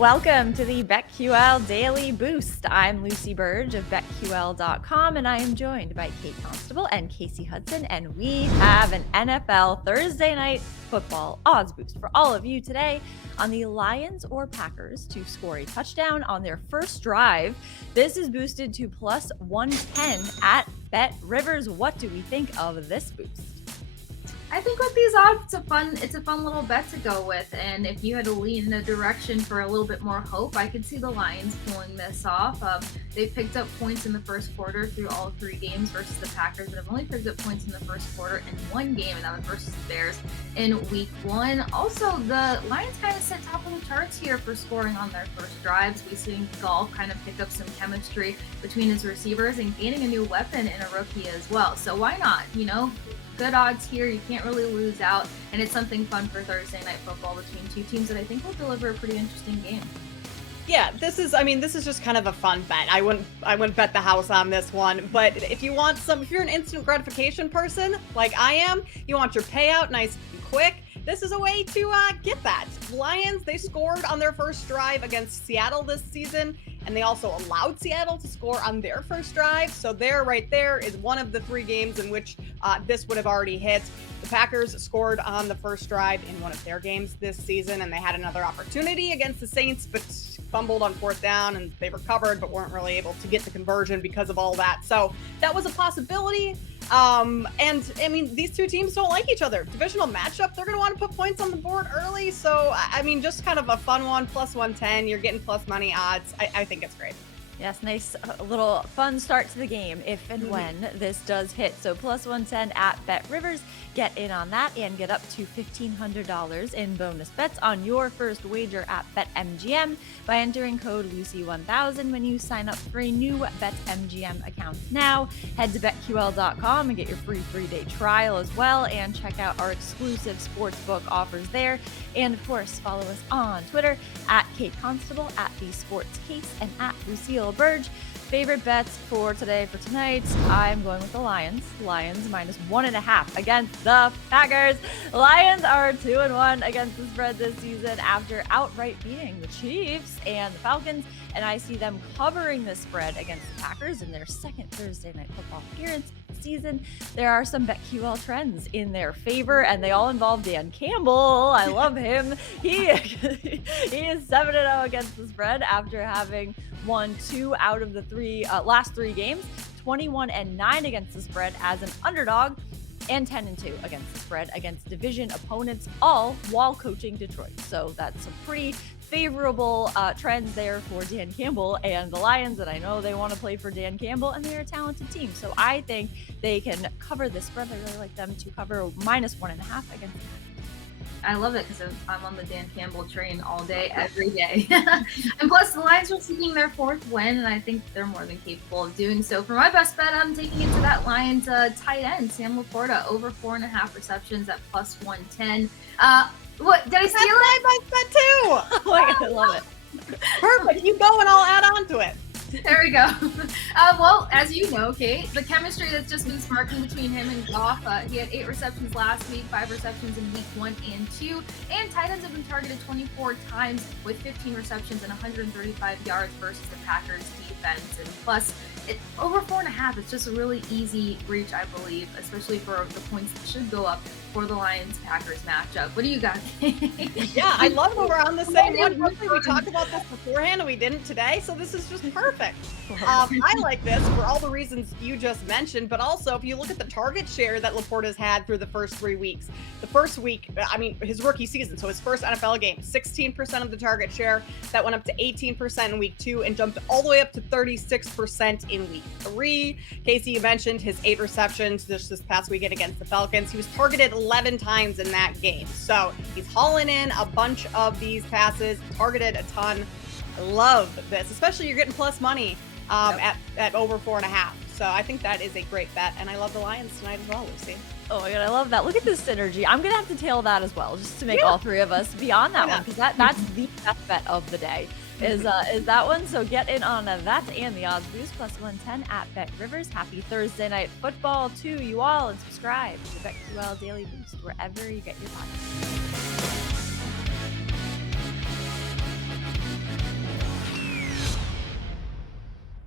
Welcome to the BetQL Daily Boost. I'm Lucy Burge of BetQL.com, and I am joined by Kate Constable and Casey Hudson, and we have an NFL Thursday Night Football odds boost for all of you today on the Lions or Packers to score a touchdown on their first drive. This is boosted to plus 110 at Bet Rivers. What do we think of this boost? I think with these odds, it's a fun little bet to go with. And if you had to lean in a direction for a little bit more hope, I could see the Lions pulling this off. They picked up points in the first quarter through all three games versus the Packers, but have only picked up points in the first quarter in one game, and that was versus the Bears in week one. Also, the Lions kind of sit top of the charts here for scoring on their first drives. We've seen Golf kind of pick up some chemistry between his receivers and gaining a new weapon in a rookie as well. So why not? Good odds here. You can't really lose out, and it's something fun for Thursday Night Football between two teams that I think will deliver a pretty interesting game. Yeah, this is just kind of a fun bet. I wouldn't bet the house on this one, but if you're an instant gratification person like I am, you want your payout nice and quick, this is a way to get that. Lions, they scored on their first drive against Seattle this season, and they also allowed Seattle to score on their first drive. So right there is one of the three games in which this would have already hit. The Packers scored on the first drive in one of their games this season, and they had another opportunity against the Saints, but fumbled on fourth down, and they recovered, but weren't really able to get the conversion because of all that. So that was a possibility. And I mean, these two teams don't like each other. Divisional matchup, they're going to want to put points on the board early. So, I mean, just kind of a fun one, plus 110. You're getting plus money odds. I think it's great. Yes, nice little fun start to the game if and when this does hit. So plus 110 at Bet Rivers. Get in on that and get up to $1,500 in bonus bets on your first wager at BetMGM by entering code Lucy1000 when you sign up for a new BetMGM account. Now, head to BetQL.com and get your free 3-day trial as well, and check out our exclusive sportsbook offers there. And of course, follow us on Twitter at Kate Constable, at The Sports Case, and at Lucille Burge. Favorite bets for tonight, I'm going with the Lions. Lions minus 1.5 against the Packers. Lions are 2-1 against the spread this season after outright beating the Chiefs and the Falcons, and I see them covering the spread against the Packers in their second Thursday Night Football appearance this season. There are some BetQL trends in their favor, and they all involve Dan Campbell. I love him. He is 7-0 against the spread after having won 2 out of the last 3 games, 21-9 against the spread as an underdog, and 10-2 against the spread against division opponents, all while coaching Detroit. So that's some pretty favorable trends there for Dan Campbell and the Lions, and I know they want to play for Dan Campbell, and they're a talented team. So I think they can cover this spread. I really like them to cover minus 1.5 against the Packers. I love it because I'm on the Dan Campbell train all day, every day. And plus, the Lions are seeking their 4th win, and I think they're more than capable of doing so. For my best bet, I'm taking it to that Lions tight end, Sam Laporta, over 4.5 receptions at plus 110. What, did I steal it? My best bet too. Oh my God, I love it. Perfect. You go and I'll add on to it. There we go. Well, as you know, Kate, the chemistry that's just been sparking between him and Goff. He had 8 receptions last week, 5 receptions in week 1 and 2. And tight ends have been targeted 24 times with 15 receptions and 135 yards versus the Packers defense. And plus, over 4.5, it's just a really easy reach, I believe, especially for the points that should go up for the Lions-Packers matchup. What do you got? Yeah, I love that we're on the same one. Hopefully we talked about this beforehand and we didn't today, so this is just perfect. I like this for all the reasons you just mentioned, but also if you look at the target share that Laporta's had through the first 3 weeks. The first week, I mean, his rookie season, so his first NFL game, 16% of the target share. That went up to 18% in week 2 and jumped all the way up to 36% in week 3. Casey, you mentioned his 8 receptions this past weekend against the Falcons. He was targeted 11 times in that game. So he's hauling in a bunch of these passes, targeted a ton. I love this, especially you're getting plus money at over 4.5. So I think that is a great bet. And I love the Lions tonight as well, Lucy. Oh my God, I love that. Look at this synergy. I'm going to have to tail that as well, just to make all three of us be on that one, because that's the best bet of the day. Is that one. So get in on that and the odds boost plus 110 at Bet Rivers. Happy Thursday Night Football to you all, and subscribe to the BetQL Daily Boost wherever you get your podcasts.